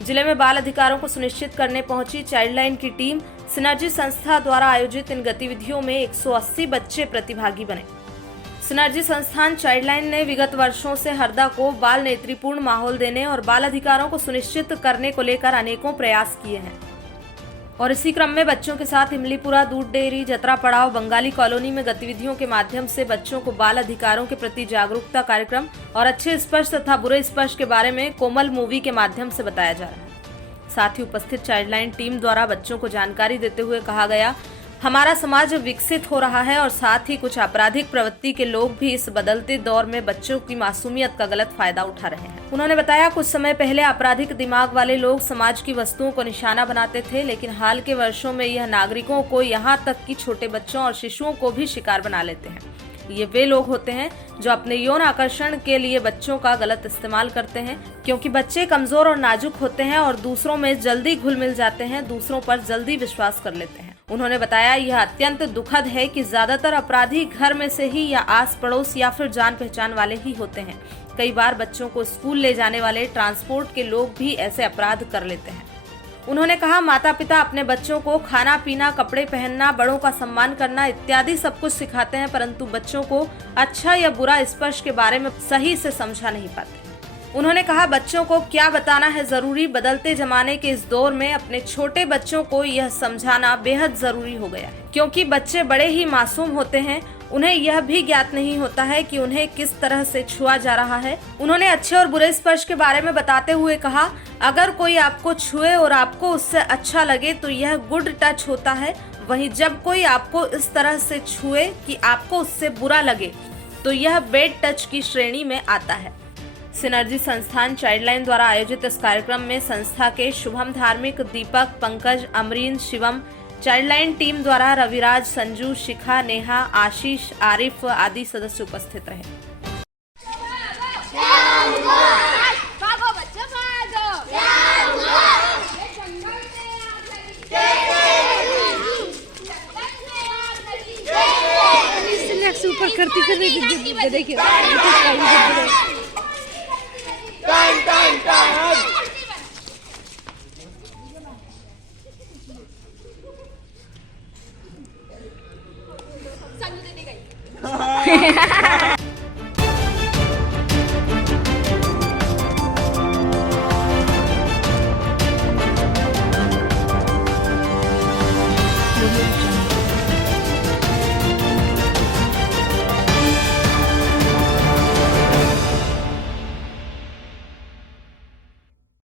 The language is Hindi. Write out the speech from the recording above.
जिले में बाल अधिकारों को सुनिश्चित करने पहुंची चाइल्डलाइन की टीम सिनर्जी संस्था द्वारा आयोजित इन गतिविधियों में 180 बच्चे प्रतिभागी बने। सिनर्जी संस्थान चाइल्डलाइन ने विगत वर्षों से हरदा को बाल नेत्रीपूर्ण माहौल देने और बाल अधिकारों को सुनिश्चित करने को लेकर अनेकों प्रयास किए हैं और इसी क्रम में बच्चों के साथ इमलीपुरा, दूध डेयरी, जतरा पड़ाव, बंगाली कॉलोनी में गतिविधियों के माध्यम से बच्चों को बाल अधिकारों के प्रति जागरूकता कार्यक्रम और अच्छे स्पर्श तथा बुरे स्पर्श के बारे में कोमल मूवी के माध्यम से बताया जा रहा है। साथ ही उपस्थित चाइल्डलाइन टीम द्वारा बच्चों को जानकारी देते हुए कहा गया, हमारा समाज विकसित हो रहा है और साथ ही कुछ आपराधिक प्रवृत्ति के लोग भी इस बदलते दौर में बच्चों की मासूमियत का गलत फायदा उठा रहे हैं। उन्होंने बताया, कुछ समय पहले आपराधिक दिमाग वाले लोग समाज की वस्तुओं को निशाना बनाते थे, लेकिन हाल के वर्षों में यह नागरिकों को यहाँ तक कि छोटे बच्चों और शिशुओं को भी शिकार बना लेते हैं। ये वे लोग होते हैं जो अपने यौन आकर्षण के लिए बच्चों का गलत इस्तेमाल करते हैं, क्योंकि बच्चे कमजोर और नाजुक होते हैं और दूसरों में जल्दी घुल मिल जाते हैं, दूसरों पर जल्दी विश्वास कर लेते हैं। उन्होंने बताया, यह अत्यंत दुखद है कि ज्यादातर अपराधी घर में से ही या आस पड़ोस या फिर जान पहचान वाले ही होते हैं। कई बार बच्चों को स्कूल ले जाने वाले ट्रांसपोर्ट के लोग भी ऐसे अपराध कर लेते हैं। उन्होंने कहा, माता पिता अपने बच्चों को खाना पीना, कपड़े पहनना, बड़ों का सम्मान करना इत्यादि सब कुछ सिखाते हैं, परंतु बच्चों को अच्छा या बुरा स्पर्श के बारे में सही से समझा नहीं पाते। उन्होंने कहा, बच्चों को क्या बताना है जरूरी, बदलते जमाने के इस दौर में अपने छोटे बच्चों को यह समझाना बेहद जरूरी हो गया है, क्योंकि बच्चे बड़े ही मासूम होते हैं। उन्हें यह भी ज्ञात नहीं होता है कि उन्हें किस तरह से छुआ जा रहा है। उन्होंने अच्छे और बुरे स्पर्श के बारे में बताते हुए कहा, अगर कोई आपको छुए और आपको उससे अच्छा लगे तो यह गुड टच होता है, वहीं जब कोई आपको इस तरह से छुए कि आपको उससे बुरा लगे तो यह बैड टच की श्रेणी में आता है। सिनर्जी संस्थान चाइल्डलाइन द्वारा आयोजित इस कार्यक्रम में संस्था के शुभम धार्मिक, दीपक, पंकज, अमरीन, शिवम, चाइल्डलाइन टीम द्वारा रविराज, संजू, शिखा, नेहा, आशीष, आरिफ आदि सदस्य उपस्थित रहे। ऊपर करती देखिए